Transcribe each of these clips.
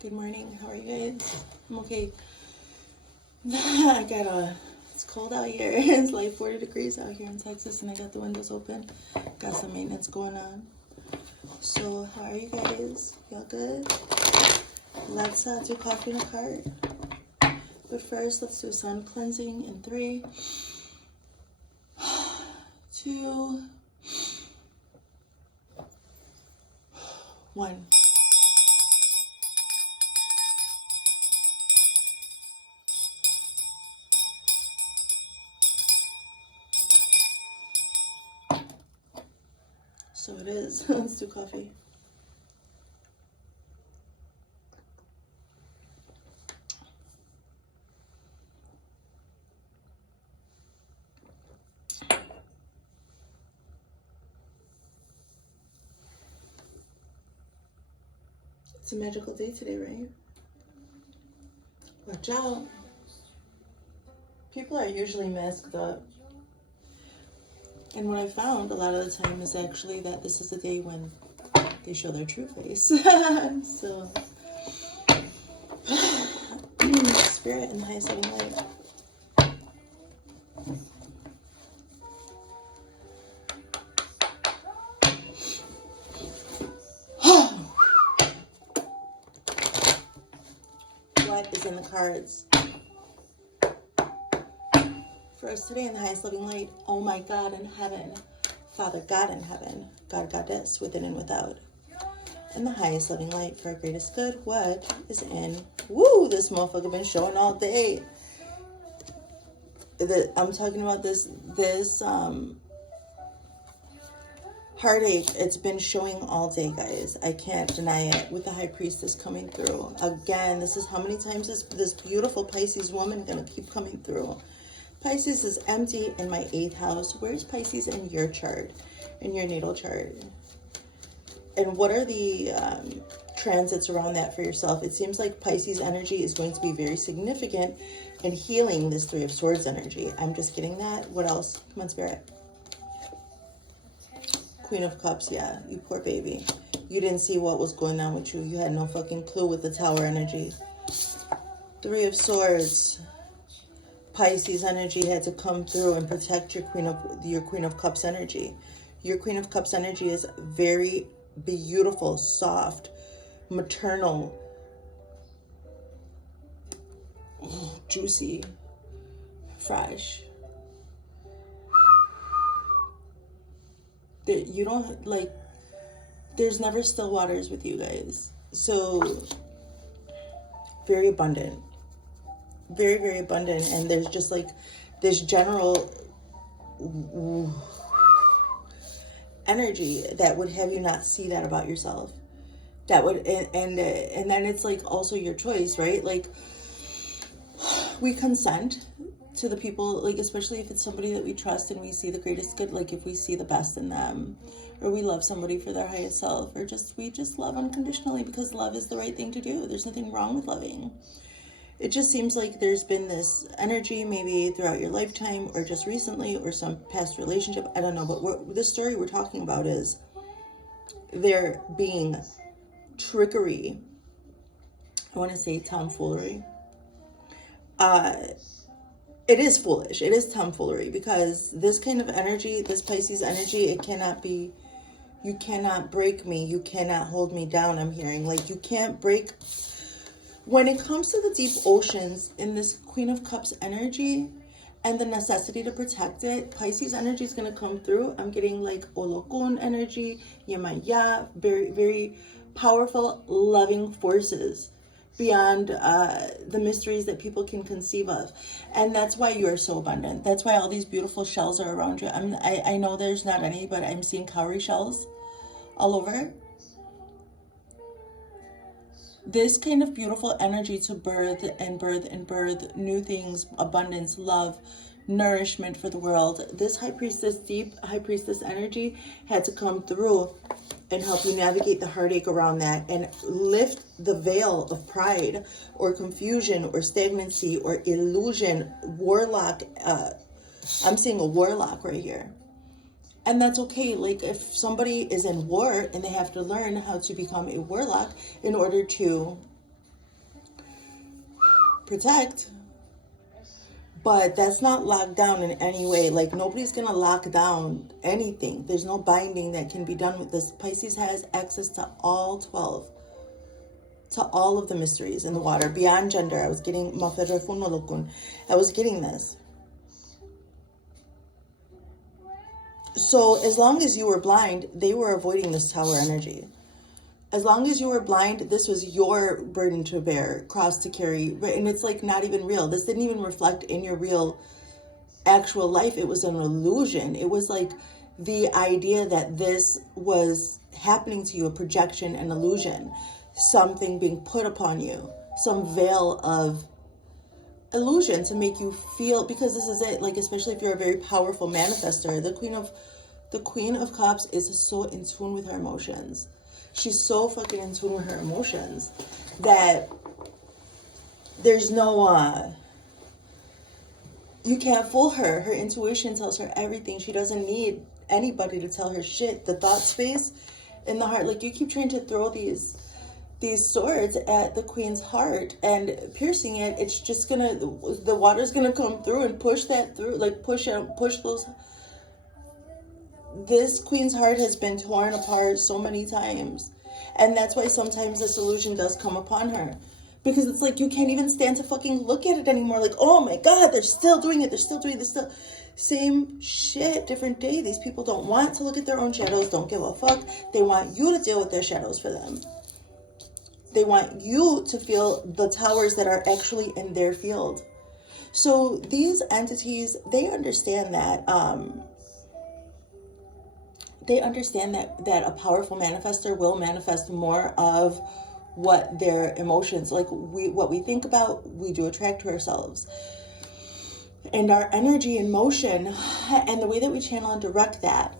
Good morning. How are you guys? I'm okay. It's cold out here. It's like 40 degrees out here in Texas, and I got the windows open. Got some maintenance going on. So, how are you guys? Y'all good? Let's do coffee in a cart. But first, let's do sun cleansing in 3, 2, 1. So it is. Let's do coffee. It's a magical day today, right? Watch out. People are usually masked up. And what I found a lot of the time is actually that this is the day when they show their true face. So, spirit in the highest living light. What is in the cards? For us today in the highest living light, oh my God in heaven, Father God in heaven, God, Goddess, within and without. In the highest living light for our greatest good, what is in? Woo, this motherfucker been showing all day. I'm talking about this heartache. It's been showing all day, guys. I can't deny it. With the High Priestess coming through. Again, this is how many times this beautiful Pisces woman gonna keep coming through. Pisces is empty in my 8th house. Where's Pisces in your chart, in your natal chart? And what are the transits around that for yourself? It seems like Pisces energy is going to be very significant in healing this 3 of Swords energy. I'm just getting that. What else? Come on, Spirit. Queen of Cups, yeah. You poor baby. You didn't see what was going on with you. You had no fucking clue with the Tower energy. 3 of Swords. Pisces energy had to come through and protect your Queen of Cups energy. Your Queen of Cups energy is very beautiful, soft, maternal, juicy, fresh. You don't like. There's never still waters with you guys. So very abundant. Very, very abundant, and there's just like this general energy that would have you not see that about yourself. That would, and then it's like also your choice, right? Like we consent to the people, like especially if it's somebody that we trust and we see the greatest good, like if we see the best in them, or we love somebody for their highest self, or we just love unconditionally because love is the right thing to do. There's nothing wrong with loving. It just seems like there's been this energy maybe throughout your lifetime or just recently or some past relationship. I don't know. But this story we're talking about is there being trickery. I want to say tomfoolery. It is foolish. It is tomfoolery because this kind of energy, this Pisces energy, it cannot be, you cannot break me. You cannot hold me down. I'm hearing like you can't break. When it comes to the deep oceans in this Queen of Cups energy and the necessity to protect it, Pisces energy is going to come through. I'm getting like Olokun energy, Yamaya, very, very powerful, loving forces beyond the mysteries that people can conceive of. And that's why you are so abundant. That's why all these beautiful shells are around you. I know there's not any, but I'm seeing cowrie shells all over. This kind of beautiful energy to birth and birth and birth new things, abundance, love, nourishment for the world. This High Priestess, deep High Priestess energy had to come through and help you navigate the heartache around that and lift the veil of pride or confusion or stagnancy or illusion, warlock. I'm seeing a warlock right here. And that's okay. Like if somebody is in war and they have to learn how to become a warlock in order to protect, but that's not locked down in any way. Like, nobody's gonna lock down anything. There's no binding that can be done with this. Pisces has access to all 12, to all of the mysteries in the water, beyond gender. I was getting this. So as long as you were blind, they were avoiding this tower energy. As long as you were blind, this was your burden to bear, cross to carry. And it's like not even real. This didn't even reflect in your real, actual life. It was an illusion. It was like the idea that this was happening to you, a projection, an illusion, something being put upon you, some veil of illusion to make you feel, because this is it, like, especially if you're a very powerful manifester. The Queen of Cups is so in tune with her emotions. She's so fucking in tune with her emotions that there's no, you can't fool her. Her intuition tells her everything. She doesn't need anybody to tell her shit. The thought space in the heart, like, you keep trying to throw these swords at the Queen's heart and piercing it, it's just gonna, the water's gonna come through and push that through, like push those. This Queen's heart has been torn apart so many times, and that's why sometimes this illusion does come upon her, because it's like you can't even stand to fucking look at it anymore. Like, oh my God, they're still doing it. They're still doing this. Still same shit, different day. These people don't want to look at their own shadows. Don't give a fuck. They want you to deal with their shadows for them. They want you to feel the towers that are actually in their field. So these entities, they understand that that a powerful manifester will manifest more of what their emotions, like what we think about, we do attract to ourselves. And our energy and motion and the way that we channel and direct that,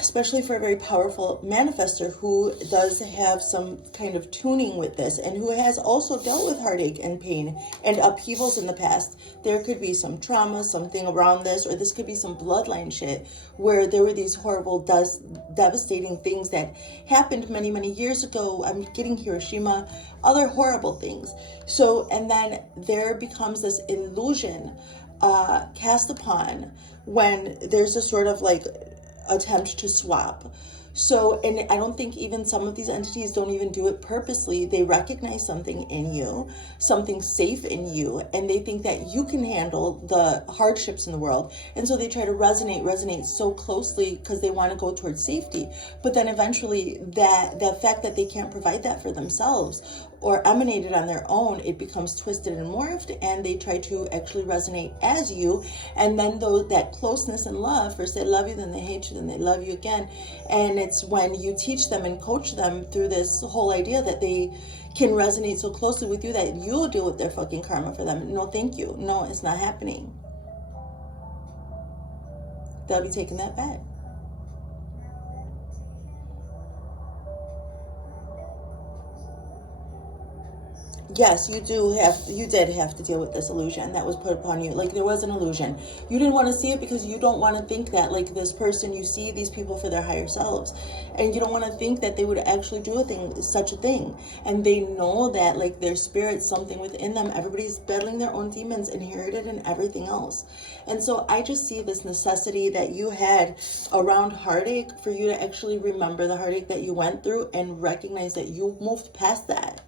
especially for a very powerful manifester who does have some kind of tuning with this and who has also dealt with heartache and pain and upheavals in the past. There could be some trauma, something around this, or this could be some bloodline shit where there were these horrible, devastating things that happened many, many years ago. I'm getting Hiroshima, other horrible things. So, and then there becomes this illusion cast upon when there's a sort of like attempt to swap. So, and I don't think even some of these entities don't even do it purposely. They recognize something in you, something safe in you, and they think that you can handle the hardships in the world. And so they try to resonate so closely because they want to go towards safety. But then eventually that fact that they can't provide that for themselves or emanate it on their own, it becomes twisted and morphed, and they try to actually resonate as you. And then though that closeness and love, first they love you, then they hate you, then they love you again. And it's when you teach them and coach them through this whole idea that they can resonate so closely with you that you'll deal with their fucking karma for them. No, thank you. No, it's not happening. They'll be taking that back. Yes, you did have to deal with this illusion that was put upon you. Like, there was an illusion. You didn't want to see it because you don't want to think that, like, this person, you see these people for their higher selves, and you don't want to think that they would actually do such a thing. And they know that, like, their spirit, something within them, everybody's battling their own demons, inherited and everything else. And so I just see this necessity that you had around heartache for you to actually remember the heartache that you went through and recognize that you moved past that.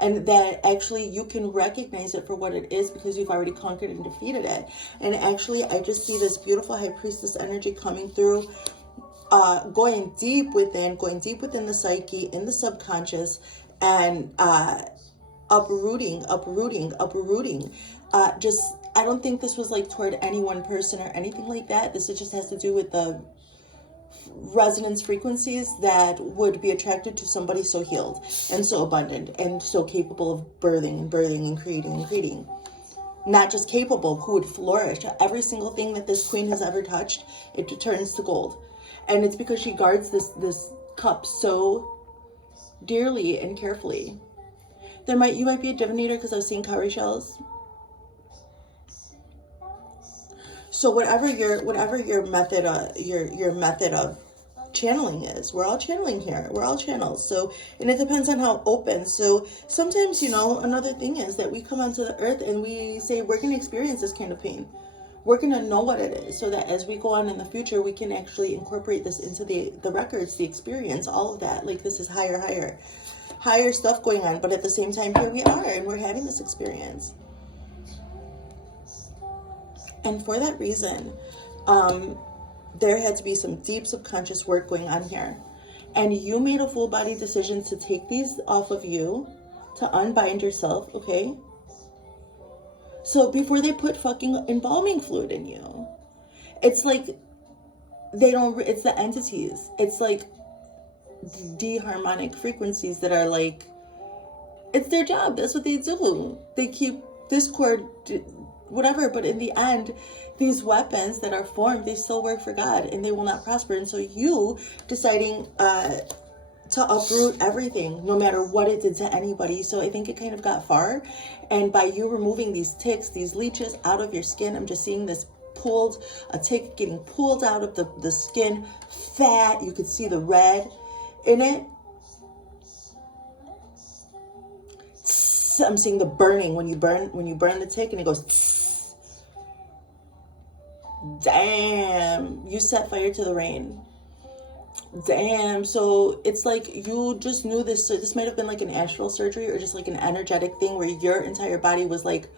And that actually you can recognize it for what it is because you've already conquered and defeated it. And actually, I just see this beautiful High Priestess energy coming through, going deep within the psyche, in the subconscious, and uprooting. I don't think this was like toward any one person or anything like that. This just has to do with the resonance frequencies that would be attracted to somebody so healed and so abundant and so capable of birthing and creating. Not just capable, who would flourish. Every single thing that this queen has ever touched, it turns to gold. And it's because she guards this cup so dearly and carefully. You might be a divinator because I've seen cowrie shells. So whatever your method of channeling is. We're all channeling here. We're all channels. So, and it depends on how open. So sometimes, you know, another thing is that we come onto the earth and we say we're going to experience this kind of pain. We're going to know what it is, so that as we go on in the future, we can actually incorporate this into the records, the experience, all of that. Like, this is higher stuff going on. But at the same time, here we are, and we're having this experience. And for that reason, there had to be some deep subconscious work going on here. And you made a full body decision to take these off of you, to unbind yourself, okay? So before they put fucking embalming fluid in you, it's like it's the entities. It's like de-harmonic frequencies that are like, it's their job. That's what they do. They keep discord, whatever. But in the end, these weapons that are formed, they still work for God and they will not prosper. And so you deciding to uproot everything, no matter what it did to anybody. So I think it kind of got far. And by you removing these ticks, these leeches out of your skin, I'm just seeing this a tick getting pulled out of the skin, fat. You could see the red in it. I'm seeing the burning when you burn the tick, and it goes. Damn, you set fire to the rain. Damn. So it's like you just knew this. So this might have been like an astral surgery or just like an energetic thing where your entire body was like,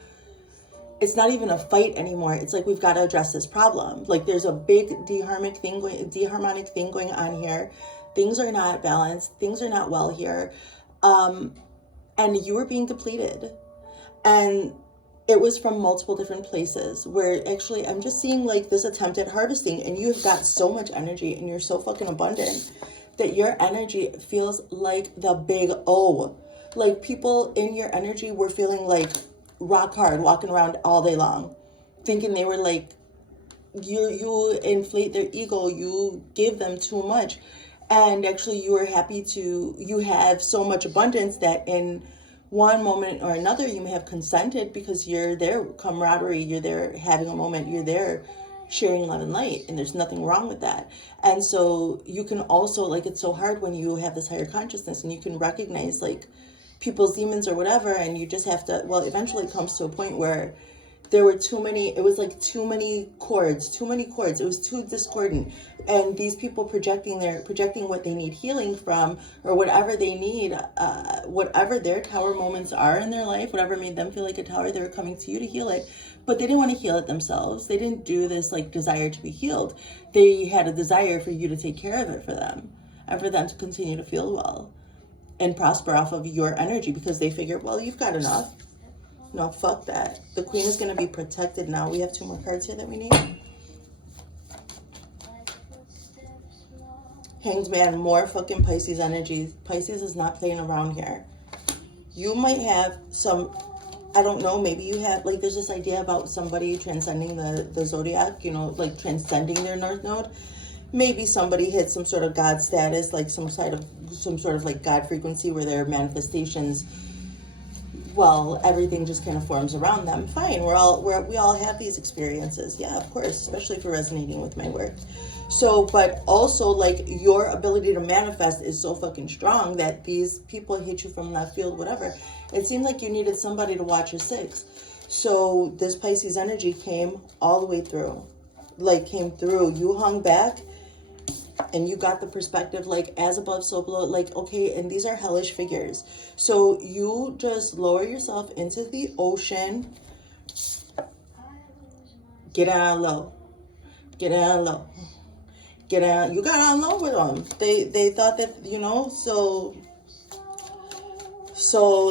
it's not even a fight anymore. It's like, we've got to address this problem. Like, there's a big deharmonic thing going on here. Things are not balanced. Things are not well here. And you were being depleted. And it was from multiple different places, where actually I'm just seeing like this attempt at harvesting, and you've got so much energy and you're so fucking abundant that your energy feels like the big O. Like, people in your energy were feeling like rock hard, walking around all day long, thinking they were like, you inflate their ego, you give them too much. And actually you were happy you have so much abundance that in one moment or another, you may have consented because you're there, camaraderie, you're there having a moment, you're there sharing love and light, and there's nothing wrong with that. And so you can also, like, it's so hard when you have this higher consciousness and you can recognize like people's demons or whatever, and you just have to, well, eventually it comes to a point where there were too many chords. It was too discordant. And these people projecting what they need healing from, or whatever they need, whatever their tower moments are in their life, whatever made them feel like a tower, they were coming to you to heal it. But they didn't want to heal it themselves. They didn't do this like desire to be healed. They had a desire for you to take care of it for them, and for them to continue to feel well and prosper off of your energy, because they figure, well, you've got enough. No, fuck that. The queen is going to be protected now. We have 2 more cards here that we need. Hanged Man, more fucking Pisces energy. Pisces is not playing around here. You might have some, I don't know, maybe you have, like, there's this idea about somebody transcending the zodiac, you know, like transcending their North Node. Maybe somebody hit some sort of God status, like some sort of like God frequency where their manifestations, well, everything just kind of forms around them. Fine, we all have these experiences. Yeah, of course, especially if you're resonating with my work. So, but also, like, your ability to manifest is so fucking strong that these people hit you from left field, whatever. It seemed like you needed somebody to watch your 6. So this Pisces energy came all the way through. Like, came through. You hung back and you got the perspective, like, as above, so below. Like, okay, and these are hellish figures. So you just lower yourself into the ocean. Get down low. Get down low. Get down. You got on low with them. They thought that, you know, so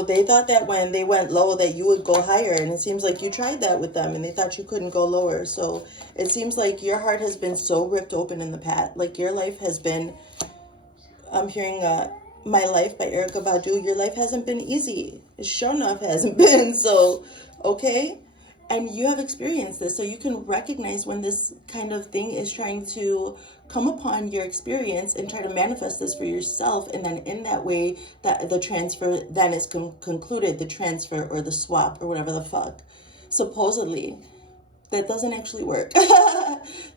they thought that when they went low that you would go higher, and it seems like you tried that with them and they thought you couldn't go lower. So it seems like your heart has been so ripped open in the past. Like, your life has been, I'm hearing My Life by Erica Badu. Your life hasn't been easy. It sure enough hasn't been. So, okay. And you have experienced this, so you can recognize when this kind of thing is trying to come upon your experience and try to manifest this for yourself. And then in that way, that the transfer then is concluded, the transfer or the swap or whatever the fuck, supposedly. That doesn't actually work.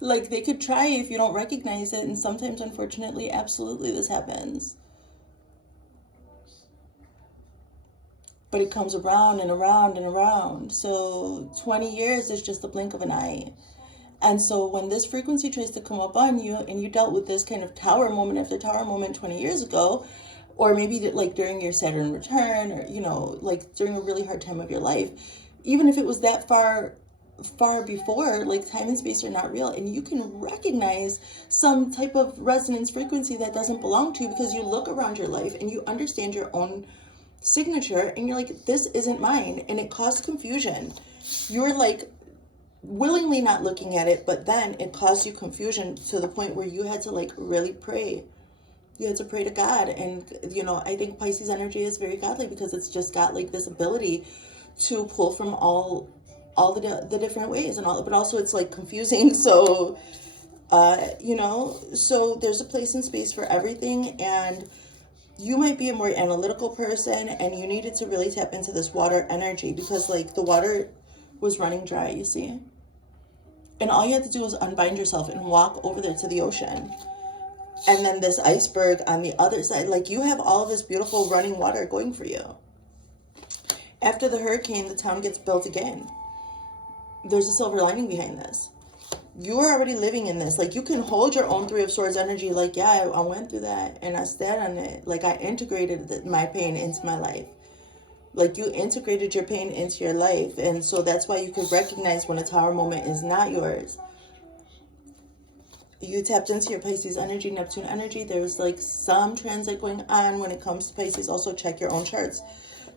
Like, they could try if you don't recognize it, and sometimes, unfortunately, absolutely, this happens. But it comes around and around and around. So 20 years is just the blink of an eye. And so when this frequency tries to come up on you, and you dealt with this kind of tower moment after tower moment 20 years ago, or maybe like during your Saturn return, or, you know, like during a really hard time of your life, even if it was that far before, like, time and space are not real, and you can recognize some type of resonance frequency that doesn't belong to you, because you look around your life and you understand your own signature, and you're like, this isn't mine, and it caused confusion. You're like willingly not looking at it, but then it caused you confusion to the point where you had to like really pray. You had to pray to God. And, you know, I think Pisces energy is very godly, because it's just got like this ability to pull from all the different ways, and all, but also it's like confusing. So you know, so there's a place and space for everything. And you might be a more analytical person, and you needed to really tap into this water energy, because like the water was running dry, you see, and all you had to do was unbind yourself and walk over there to the ocean. And then this iceberg on the other side, like, you have all of this beautiful running water going for you. After the hurricane, the town gets built again. There's a silver lining behind this. You are already living in this. Like, you can hold your own Three of Swords energy. Like, yeah, I went through that, and I stand on it. Like, I integrated my pain into my life. Like, you integrated your pain into your life. And so that's why you could recognize when a tower moment is not yours. You tapped into your Pisces energy, Neptune energy. There's like some transit going on when it comes to Pisces. Also check your own charts.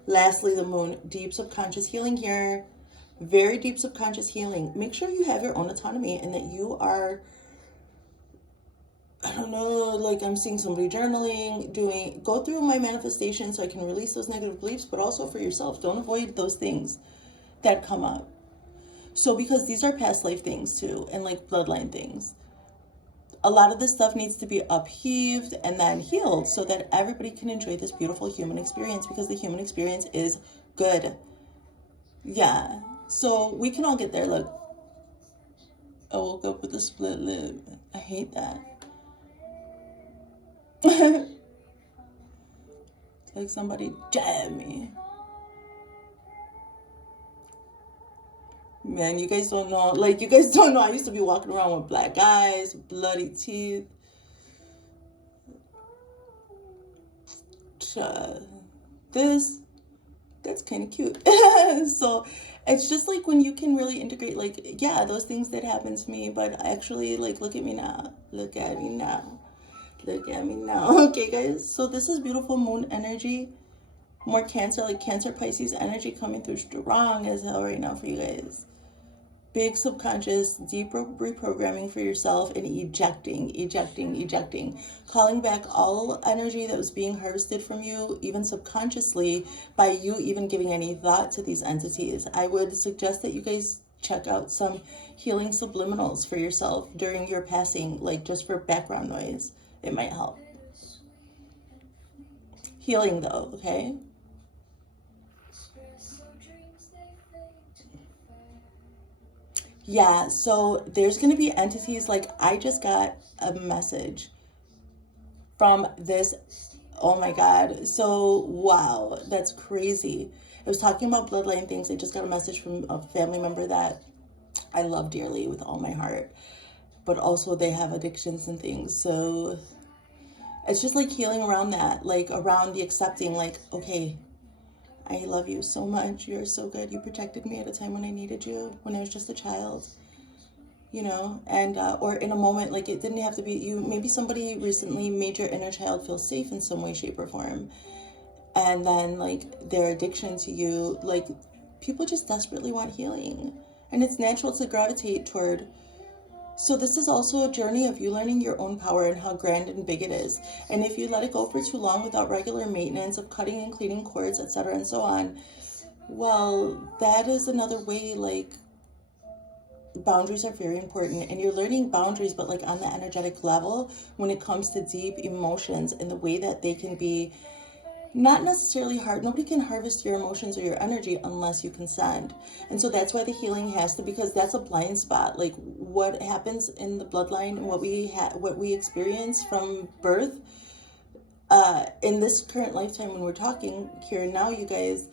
Lastly, the moon. Deep subconscious healing here. Very deep subconscious healing. Make sure you have your own autonomy, and that you are, I don't know, like, I'm seeing somebody journaling, go through my manifestation so I can release those negative beliefs, but also for yourself. Don't avoid those things that come up. So, because these are past life things too, and like bloodline things. A lot of this stuff needs to be upheaved and then healed, so that everybody can enjoy this beautiful human experience, because the human experience is good. Yeah. So we can all get there. Look, I woke up with a split lip. I hate that. Like somebody jabbed me. Man, you guys don't know. Like, you guys don't know. I used to be walking around with black eyes, bloody teeth. That's kind of cute. So it's just like when you can really integrate, like, yeah, those things that happened to me, but actually, like, look at me now. Look at me now. Look at me now. Okay, guys. So this is beautiful moon energy. More Cancer, like Cancer Pisces energy coming through strong as hell right now for you guys. Big subconscious, deep reprogramming for yourself, and ejecting. Calling back all energy that was being harvested from you, even subconsciously, by you even giving any thought to these entities. I would suggest that you guys check out some healing subliminals for yourself during your passing, like just for background noise. It might help. Healing though, okay? Yeah, so there's going to be entities, like, I just got a message from this. Oh my God. So, wow, that's crazy. I was talking about bloodline things. I just got a message from a family member that I love dearly with all my heart, but also they have addictions and things. So it's just like healing around that, like around the accepting, like, okay, I love you so much. You're so good. You protected me at a time when I needed you, when I was just a child, you know, and, or in a moment, like, it didn't have to be you. Maybe somebody recently made your inner child feel safe in some way, shape, or form. And then, like, their addiction to you, like, people just desperately want healing, and it's natural to gravitate toward. So this is also a journey of you learning your own power and how grand and big it is. And if you let it go for too long without regular maintenance of cutting and cleaning cords, etc., and so on, well, that is another way. Like, boundaries are very important, and you're learning boundaries, but like on the energetic level, when it comes to deep emotions and the way that they can be not necessarily hard. Nobody can harvest your emotions or your energy unless you consent. And so that's why the healing has to, because that's a blind spot. Like what happens in the bloodline and what we experience from birth, in this current lifetime when we're talking here and now, you guys,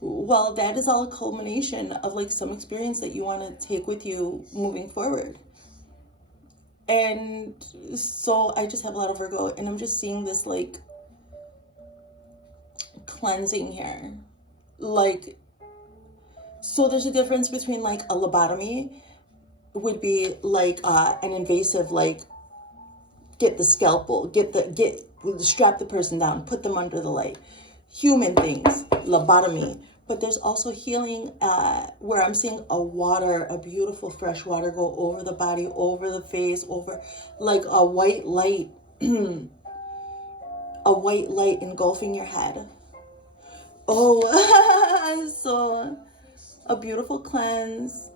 well, that is all a culmination of like some experience that you want to take with you moving forward. And so I just have a lot of Virgo, and I'm just seeing this like cleansing here. Like, so there's a difference between like a lobotomy would be like an invasive, like get the scalpel, strap the person down, put them under the light. Human things, lobotomy. But there's also healing where I'm seeing a beautiful fresh water go over the body, over the face, over like a white light, a white light engulfing your head. Oh, so a beautiful cleanse.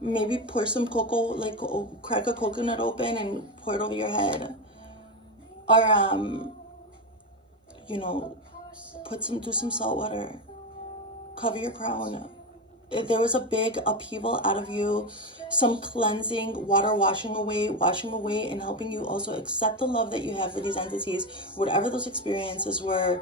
Maybe pour some cocoa, like crack a coconut open and pour it over your head. Or, you know, do some salt water. Cover your crown. If there was a big upheaval out of you, some cleansing, water washing away, and helping you also accept the love that you have for these entities, whatever those experiences were,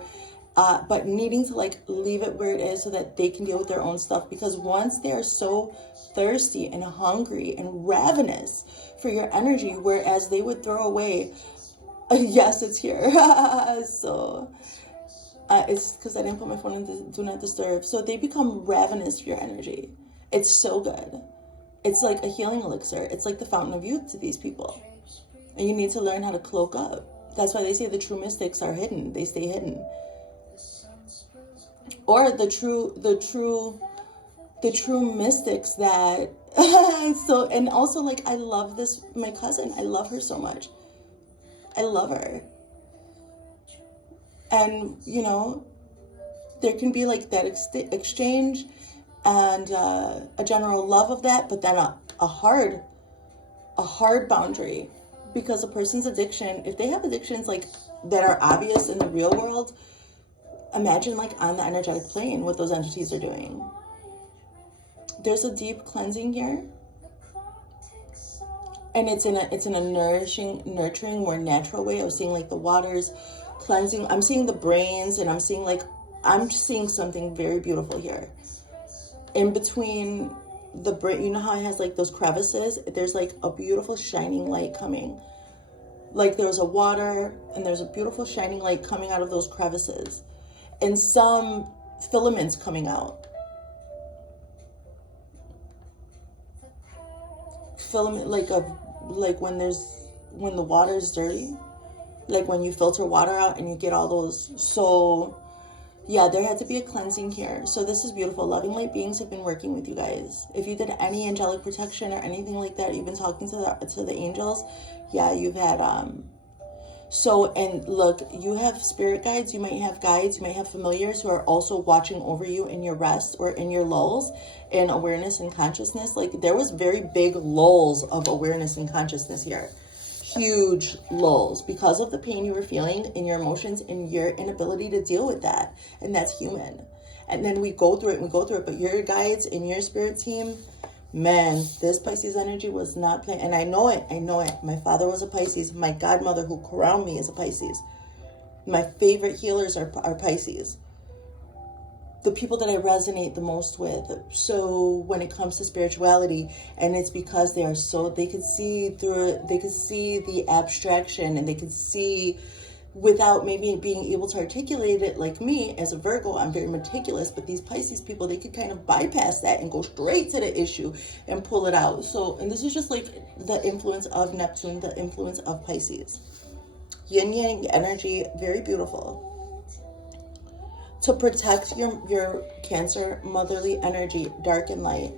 but needing to like leave it where it is so that they can deal with their own stuff. Because once they are so thirsty and hungry and ravenous for your energy, whereas they would throw away, yes, it's here. So it's because I didn't put my phone in do not disturb. So they become ravenous for your energy. It's so good. It's like a healing elixir. It's like the fountain of youth to these people. And you need to learn how to cloak up. That's why they say the true mystics are hidden. They stay hidden. Or the true mystics that so, and also like I love this, my cousin, I love her so much. I love her. And, you know, there can be like that exchange and a general love of that, but then a hard boundary. Because a person's addiction, if they have addictions like that are obvious in the real world, imagine like on the energetic plane what those entities are doing. There's a deep cleansing here. And it's in a nurturing, more natural way. I was seeing like the waters cleansing. I'm seeing the brains, and I'm seeing something very beautiful here. In between the brain, you know how it has like those crevices? There's like a beautiful shining light coming. Like there's a water, and there's a beautiful shining light coming out of those crevices. And some filaments coming out. Filament like when the water is dirty, like when you filter water out and you get all those. So yeah, there had to be a cleansing here. So this is beautiful. Loving light beings have been working with you guys. If you did any angelic protection or anything like that, you've been talking to the angels. Yeah, you've had so, and look, you have spirit guides, you might have guides, you might have familiars who are also watching over you in your rest or in your lulls in awareness and consciousness. Like there was very big lulls of awareness and consciousness here. Huge lulls because of the pain you were feeling in your emotions and your inability to deal with that. And that's human. And then we go through it. But your guides and your spirit team, man, this Pisces energy was not playing. And I know it. My father was a Pisces. My godmother who crowned me is a Pisces. My favorite healers are Pisces. The people that I resonate the most with. So when it comes to spirituality, and it's because they could see through it, they could see the abstraction, and they could see without maybe being able to articulate it. Like me as a Virgo, I'm very meticulous, but these Pisces people, they could kind of bypass that and go straight to the issue and pull it out. So, and this is just like the influence of Neptune, the influence of Pisces. Yin yang energy, very beautiful. To protect your Cancer motherly energy, dark and light.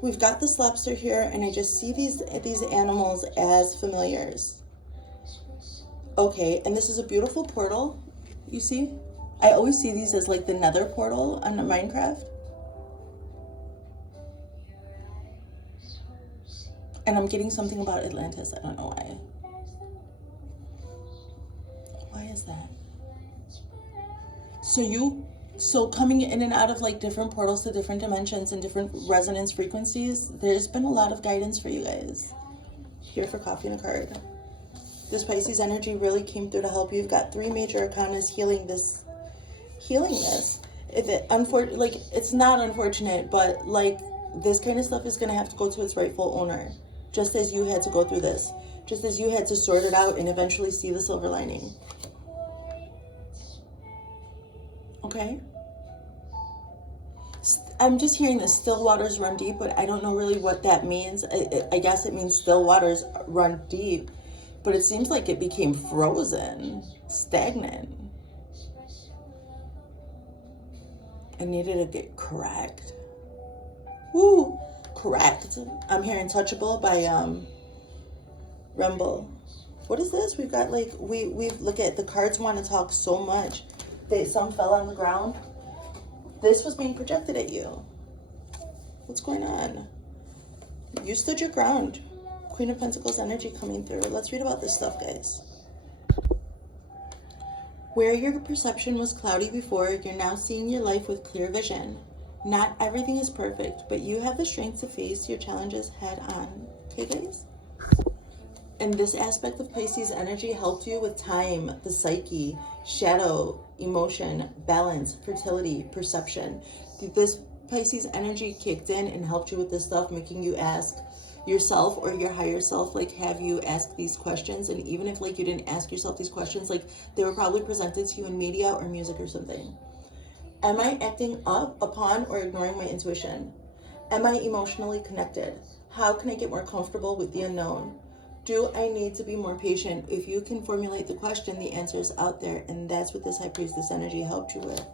We've got this lobster here, and I just see these animals as familiars. Okay, and this is a beautiful portal, you see? I always see these as like the nether portal on the Minecraft. And I'm getting something about Atlantis, I don't know why. is that? So coming in and out of like different portals to different dimensions and different resonance frequencies, there's been a lot of guidance for you guys. Here for coffee and a card. This Pisces energy really came through to help you. You've got 3 major arcanas healing this. It's not unfortunate, but like this kind of stuff is going to have to go to its rightful owner. Just as you had to go through this. Just as you had to sort it out and eventually see the silver lining. Okay? I'm just hearing the still waters run deep, but I don't know really what that means. I guess it means still waters run deep, but it seems like it became frozen, stagnant. I needed to get correct. Woo! Correct. I'm hearing Touchable by Rumble. What is this? We've got like we've look at the cards want to talk so much. Some fell on the ground. This was being projected at you. What's going on? You stood your ground. Queen of Pentacles energy coming through. Let's read about this stuff, guys. Where your perception was cloudy before, you're now seeing your life with clear vision. Not everything is perfect, but you have the strength to face your challenges head on. Okay, guys? And this aspect of Pisces energy helped you with time, the psyche, shadow, emotion, balance, fertility, perception. This Pisces energy kicked in and helped you with this stuff, making you ask yourself or your higher self, like, have you asked these questions? And even if like you didn't ask yourself these questions, like they were probably presented to you in media or music or something. Am I acting up upon or ignoring my intuition? Am I emotionally connected? How can I get more comfortable with the unknown? Do I need to be more patient? If you can formulate the question, the answer is out there, and that's what this High Priestess energy helped you with.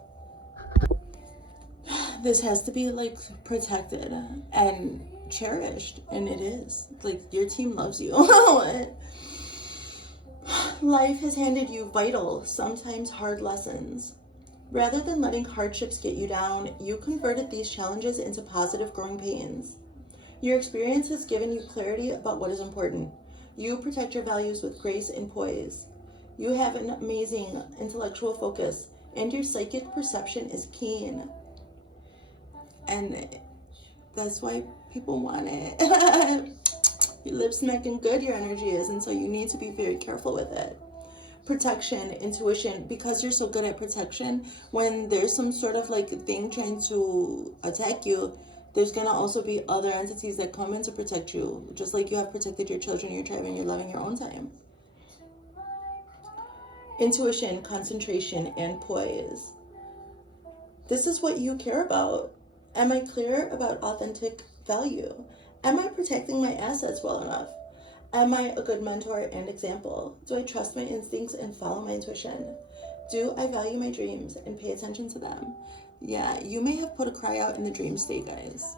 This has to be like protected and cherished, and it is. Like, your team loves you. Life has handed you vital, sometimes hard lessons. Rather than letting hardships get you down, you converted these challenges into positive growing pains. Your experience has given you clarity about what is important. You protect your values with grace and poise. You have an amazing intellectual focus, and your psychic perception is keen. And that's why people want it. Your lip smacking good, your energy is, and so you need to be very careful with it. Protection, intuition, because you're so good at protection, when there's some sort of like thing trying to attack you, there's going to also be other entities that come in to protect you, just like you have protected your children, your tribe, and your love in your own time. Intuition, concentration, and poise. This is what you care about. Am I clear about authentic value? Am I protecting my assets well enough? Am I a good mentor and example? Do I trust my instincts and follow my intuition? Do I value my dreams and pay attention to them? Yeah, you may have put a cry out in the dream state, guys.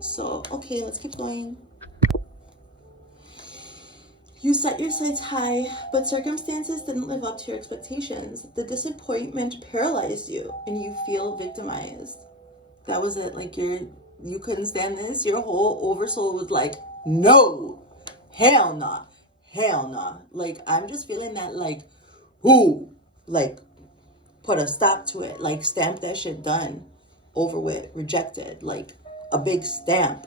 So, okay, let's keep going. You set your sights high, but circumstances didn't live up to your expectations. The disappointment paralyzed you, and you feel victimized. That was it. Like, you couldn't stand this. Your whole oversoul was like, no, hell nah, hell nah. Like, I'm just feeling that, like, whoo, like, put a stop to it. Like, stamp that shit done, over with, rejected. Like, a big stamp.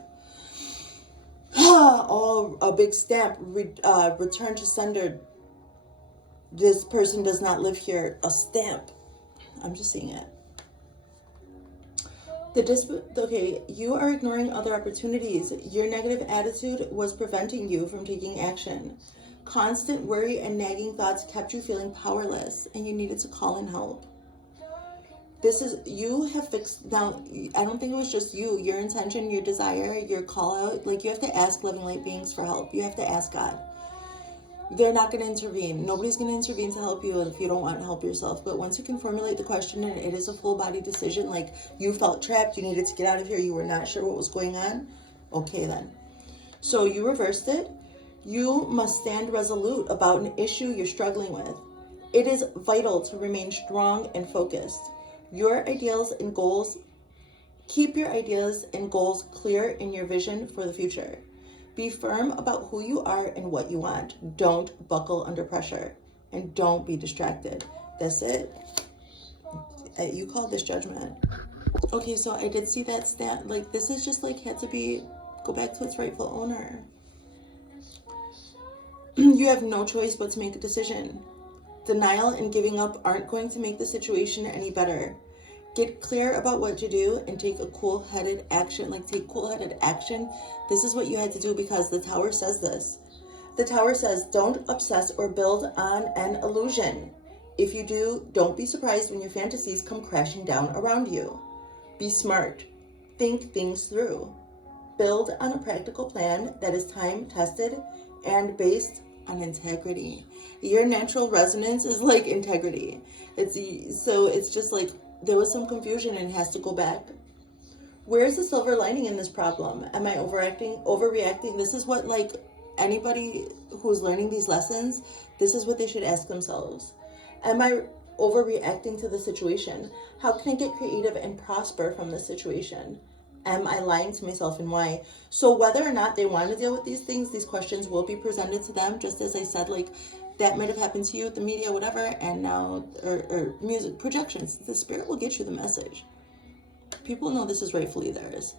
Oh, a big stamp, return to sender. This person does not live here. A stamp. I'm just seeing it. Okay, you are ignoring other opportunities. Your negative attitude was preventing you from taking action. Constant worry and nagging thoughts kept you feeling powerless, and you needed to call in help. You have fixed, now, I don't think it was just you, your intention, your desire, your call out. Like, you have to ask loving light beings for help. You have to ask God. They're not going to intervene. Nobody's going to intervene to help you if you don't want to help yourself. But once you can formulate the question, and it is a full body decision, like you felt trapped, you needed to get out of here, you were not sure what was going on. Okay, then. So you reversed it. You must stand resolute about an issue you're struggling with. It is vital to remain strong and focused. Your ideals and goals, keep your ideas and goals clear in your vision for the future. Be firm about who you are and what you want. Don't buckle under pressure. and don't be distracted. That's it. You called this judgment. Okay, so I did see that stat. Like, this is just like had to be, go back to its rightful owner. You have no choice but to make a decision. Denial and giving up aren't going to make the situation any better. Get clear about what to do and take a cool-headed action. Like, take cool-headed action. This is what you had to do because the Tower says this. The Tower says, don't obsess or build on an illusion. If you do, don't be surprised when your fantasies come crashing down around you. Be smart. Think things through. Build on a practical plan that is time-tested and based on integrity. Your natural resonance is like integrity. It's just like there was some confusion and it has to go back. Where's the silver lining in this problem? Am I overreacting? This is what, like, anybody who's learning these lessons, this is what they should ask themselves. Am I overreacting to the situation? How can I get creative and prosper from this situation? Am I lying to myself, and why? So whether or not they want to deal with these things, these questions will be presented to them. Just as I said, like, that might have happened to you, the media, whatever, and now, or music, projections. The spirit will get you the message. People know this is rightfully theirs.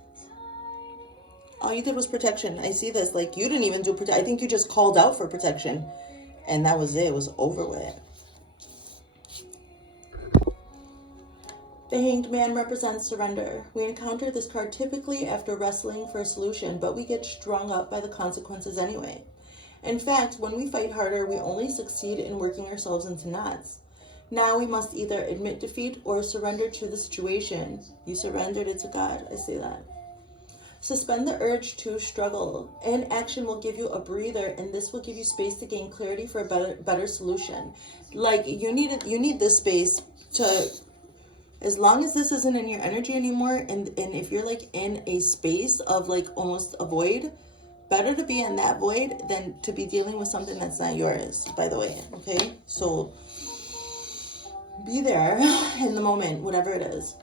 All you did was protection. I see this. Like, you didn't even do protection. I think you just called out for protection. And that was it. It was over with. The Hanged Man represents surrender. We encounter this card typically after wrestling for a solution, but we get strung up by the consequences anyway. In fact, when we fight harder, we only succeed in working ourselves into knots. Now we must either admit defeat or surrender to the situation. You surrendered it to God. I see that. Suspend the urge to struggle. Inaction will give you a breather, and this will give you space to gain clarity for a better solution. Like, you need this space to, as long as this isn't in your energy anymore, and if you're like in a space of like almost a void, better to be in that void than to be dealing with something that's not yours, by the way. Okay, so be there in the moment, whatever it is.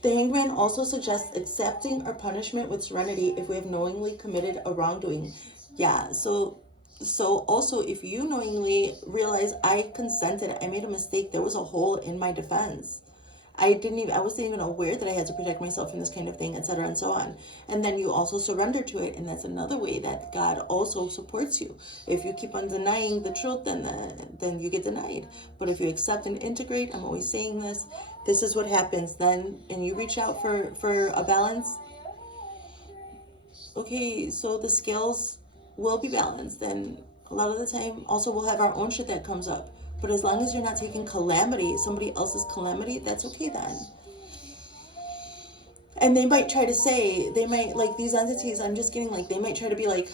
The Hanged Man also suggests accepting our punishment with serenity if we have knowingly committed a wrongdoing. Yeah, so also if you knowingly realize I consented, I made a mistake, there was a hole in my defense. I wasn't even aware that I had to protect myself from this kind of thing, etc. and so on. And then you also surrender to it, and that's another way that God also supports you. If you keep on denying the truth, then you get denied. But if you accept and integrate, I'm always saying this is what happens then, and you reach out for a balance. Okay, so the scales will be balanced, and a lot of the time also we'll have our own shit that comes up. But as long as you're not taking calamity, somebody else's calamity, that's okay then. And they might try to say, like these entities, I'm just getting like, they might try to be like,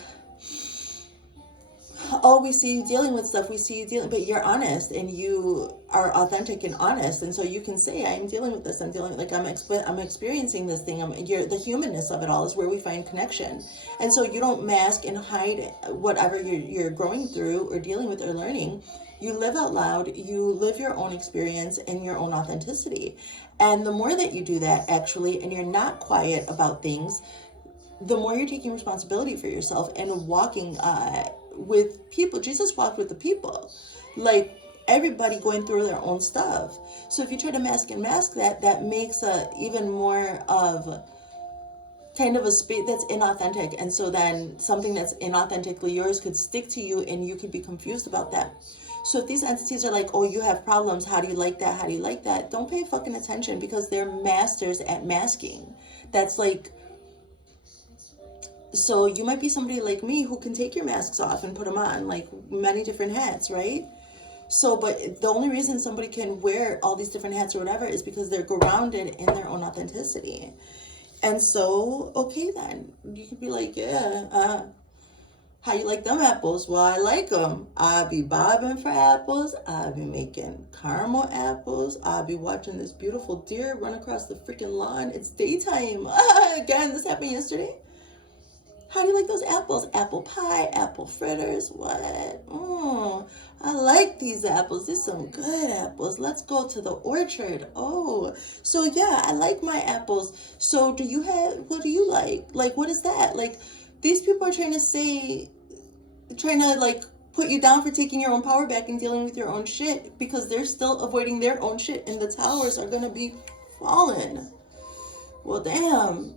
oh, we see you dealing with stuff, we see you dealing, but you're honest and you are authentic and honest. And so you can say, I'm dealing with this, I'm experiencing this thing. The humanness of it all is where we find connection. And so you don't mask and hide whatever you're going through or dealing with or learning. You live out loud, you live your own experience and your own authenticity. And the more that you do that, actually, and you're not quiet about things, the more you're taking responsibility for yourself and walking with people. Jesus walked with the people. Like, everybody going through their own stuff. So if you try to mask that, that makes even more of kind of a space that's inauthentic. And so then something that's inauthentically yours could stick to you and you could be confused about that. So if these entities are like, oh, you have problems, how do you like that? How do you like that? Don't pay fucking attention, because they're masters at masking. That's like, so you might be somebody like me who can take your masks off and put them on, like many different hats, right? So, but the only reason somebody can wear all these different hats or whatever is because they're grounded in their own authenticity. And so, okay then, you could be like, yeah, how you like them apples? Well, I like them. I'll be bobbing for apples. I'll be making caramel apples. I'll be watching this beautiful deer run across the freaking lawn. It's daytime. Again, this happened yesterday. How do you like those apples? Apple pie, apple fritters, what? Oh, I like these apples. These are some good apples. Let's go to the orchard. Oh, so yeah, I like my apples. So what do you like? Like, what is that? Like, these people are trying to like put you down for taking your own power back and dealing with your own shit, because they're still avoiding their own shit, and the towers are gonna be fallen. Well, damn.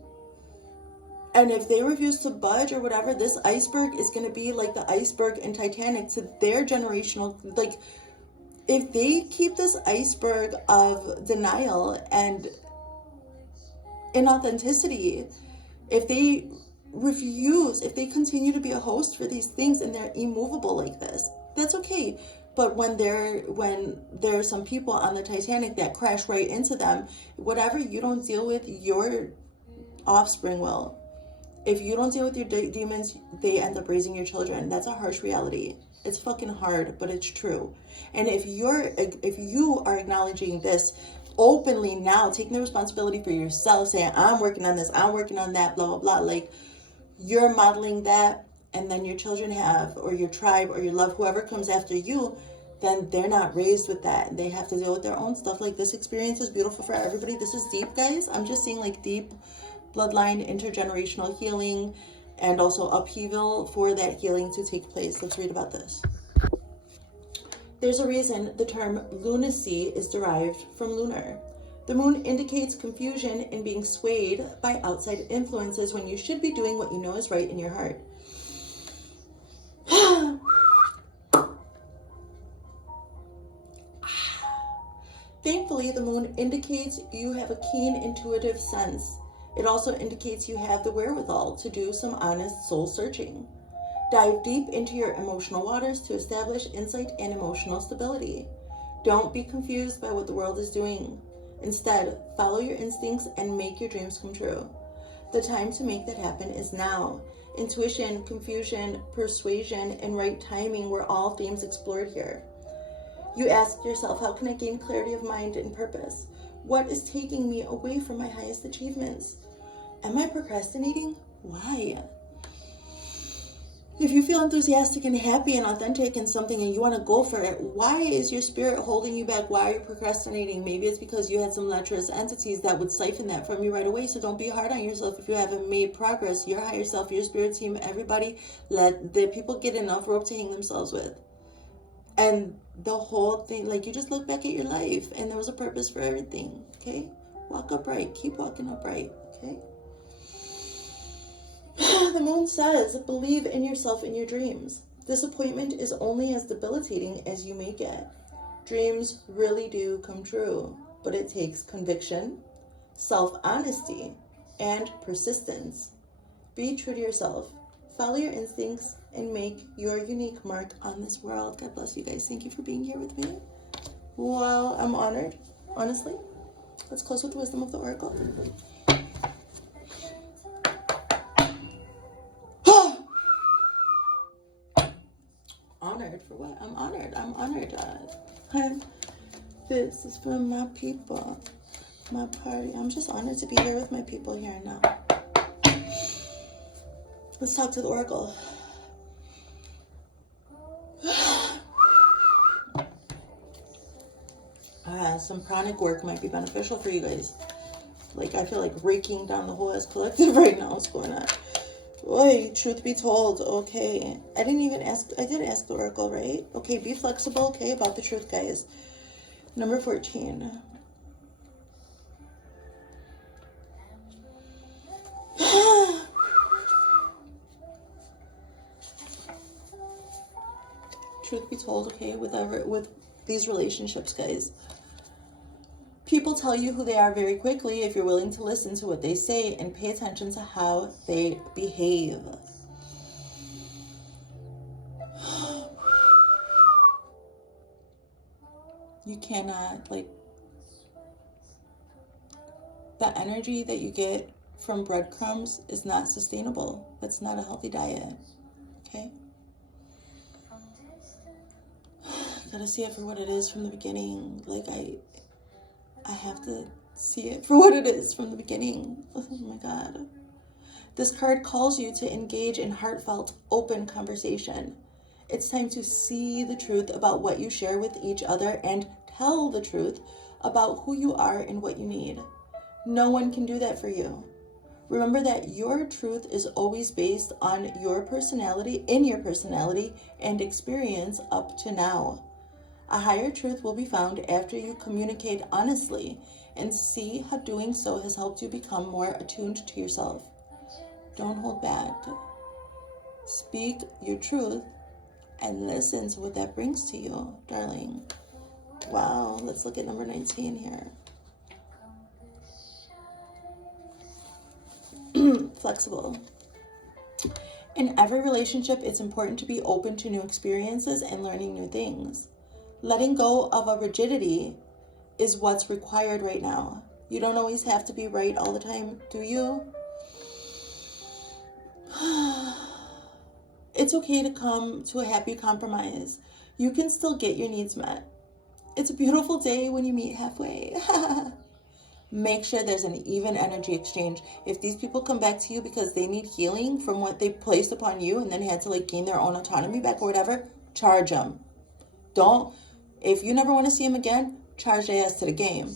And if they refuse to budge or whatever, this iceberg is gonna be like the iceberg in Titanic to their generational, like, if they keep this iceberg of denial and inauthenticity, if they refuse, if they continue to be a host for these things and they're immovable like this, that's okay. But when there are some people on the Titanic that crash right into them, whatever you don't deal with, your offspring will. If you don't deal with your demons, they end up raising your children. That's a harsh reality. It's fucking hard, but it's true. And if you are acknowledging this openly now, taking the responsibility for yourself, saying, I'm working on this, I'm working on that, blah, blah, blah, like, you're modeling that, and then your children have, or your tribe, or your love, whoever comes after you, then they're not raised with that. They have to deal with their own stuff. Like, this experience is beautiful for everybody. This is deep, guys. I'm just seeing, like, deep bloodline, intergenerational healing, and also upheaval for that healing to take place. Let's read about this. There's a reason the term lunacy is derived from lunar. The moon indicates confusion and being swayed by outside influences when you should be doing what you know is right in your heart. Thankfully, the moon indicates you have a keen intuitive sense. It also indicates you have the wherewithal to do some honest soul searching. Dive deep into your emotional waters to establish insight and emotional stability. Don't be confused by what the world is doing. Instead, follow your instincts and make your dreams come true. The time to make that happen is now. Intuition, confusion, persuasion, and right timing were all themes explored here. You ask yourself, how can I gain clarity of mind and purpose? What is taking me away from my highest achievements? Am I procrastinating? Why? If you feel enthusiastic and happy and authentic in something and you want to go for it, why is your spirit holding you back? Why are you procrastinating? Maybe it's because you had some lecherous entities that would siphon that from you right away. So don't be hard on yourself if you haven't made progress. Your higher self, your spirit team, everybody, let the people get enough rope to hang themselves with. And the whole thing, like, you just look back at your life and there was a purpose for everything, okay? Walk upright. Keep walking upright, okay? The moon says, believe in yourself and your dreams. Disappointment is only as debilitating as you make it. Dreams really do come true, but it takes conviction, self-honesty, and persistence. Be true to yourself. Follow your instincts and make your unique mark on this world. God bless you guys. Thank you for being here with me. Wow, I'm honored, honestly. Let's close with the wisdom of the oracle. Honored for what? I'm honored. This is for my people, my party. I'm just honored to be here with my people here now. Let's talk to the oracle. Some pranic work might be beneficial for you guys. Like, I feel like raking down the whole ass collective right now. What's going on? Boy, truth be told, okay. I did ask the oracle, right? Okay, be flexible, okay, about the truth, guys. Number 14. Truth be told, okay, with these relationships, guys. People tell you who they are very quickly if you're willing to listen to what they say and pay attention to how they behave. You cannot, like, the energy that you get from breadcrumbs is not sustainable. That's not a healthy diet, okay? You gotta see it for what it is from the beginning. Like, I have to see it for what it is from the beginning. Oh my God. This card calls you to engage in heartfelt, open conversation. It's time to see the truth about what you share with each other and tell the truth about who you are and what you need. No one can do that for you. Remember that your truth is always based on your personality, in your personality and experience up to now. A higher truth will be found after you communicate honestly and see how doing so has helped you become more attuned to yourself. Don't hold back. Speak your truth and listen to what that brings to you, darling. Wow, let's look at number 19 here. Flexible. In every relationship, it's important to be open to new experiences and learning new things. Letting go of a rigidity is what's required right now. You don't always have to be right all the time, do you? It's okay to come to a happy compromise. You can still get your needs met. It's a beautiful day when you meet halfway. Make sure there's an even energy exchange. If these people come back to you because they need healing from what they placed upon you and then had to gain their own autonomy back or whatever, charge them. If you never want to see them again, charge their ass to the game.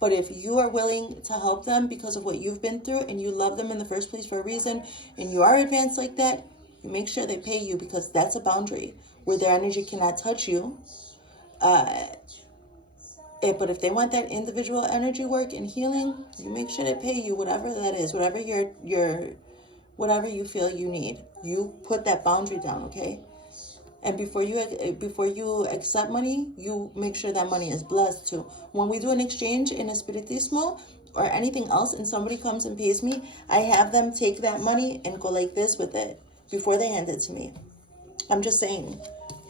But if you are willing to help them because of what you've been through and you love them in the first place for a reason and you are advanced like that, you make sure they pay you, because that's a boundary where their energy cannot touch you. But if they want that individual energy work and healing, you make sure they pay you whatever that is, whatever whatever you feel you need. You put that boundary down, okay? And before you accept money, you make sure that money is blessed too. When we do an exchange in a spiritismo or anything else, and somebody comes and pays me, I have them take that money and go like this with it before they hand it to me. I'm just saying,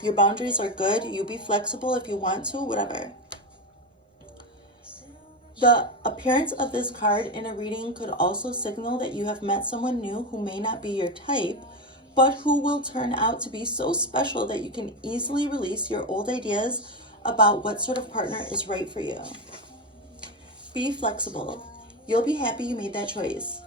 your boundaries are good. You be flexible if you want to, whatever. The appearance of this card in a reading could also signal that you have met someone new who may not be your type, but who will turn out to be so special that you can easily release your old ideas about what sort of partner is right for you. Be flexible. You'll be happy you made that choice.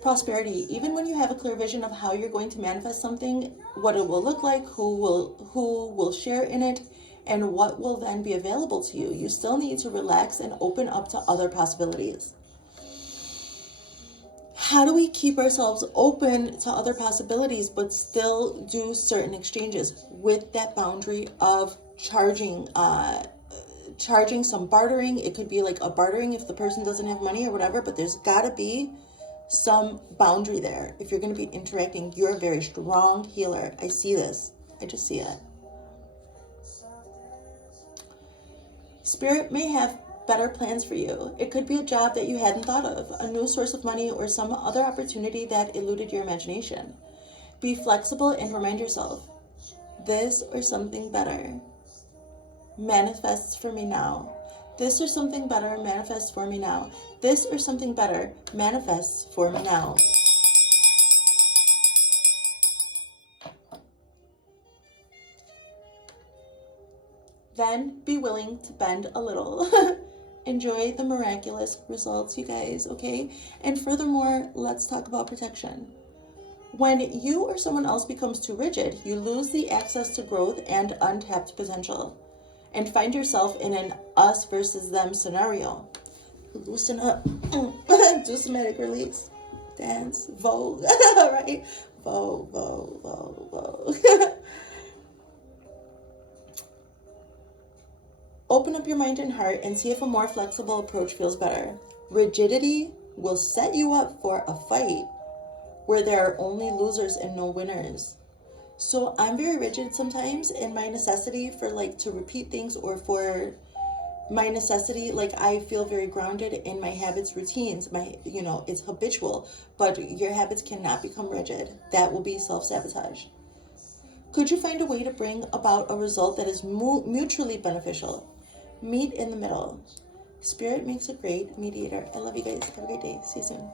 Prosperity. Even when you have a clear vision of how you're going to manifest something, what it will look like, who will share in it, and what will then be available to you, you still need to relax and open up to other possibilities. How do we keep ourselves open to other possibilities but still do certain exchanges with that boundary of charging some bartering? It could be like a bartering if the person doesn't have money or whatever, but there's got to be some boundary there. If you're going to be interacting, you're a very strong healer. I see this. I just see it. Spirit may have better plans for you. It could be a job that you hadn't thought of, a new source of money, or some other opportunity that eluded your imagination. Be flexible and remind yourself, this or something better manifests for me now. This or something better manifests for me now. This or something better manifests for me now. Then be willing to bend a little. Enjoy the miraculous results, you guys, okay? And furthermore, let's talk about protection. When you or someone else becomes too rigid, you lose the access to growth and untapped potential, and find yourself in an us versus them scenario. Loosen up. Do somatic release. Dance. Vogue. Right? Vogue, vogue, vogue, vogue. Open up your mind and heart and see if a more flexible approach feels better. Rigidity will set you up for a fight where there are only losers and no winners. So I'm very rigid sometimes in my necessity for to repeat things, or for my necessity, I feel very grounded in my habits, routines, it's habitual, but your habits cannot become rigid. That will be self-sabotage. Could you find a way to bring about a result that is mutually beneficial? Meet in the middle. Spirit makes a great mediator. I love you guys. Have a great day. See you soon.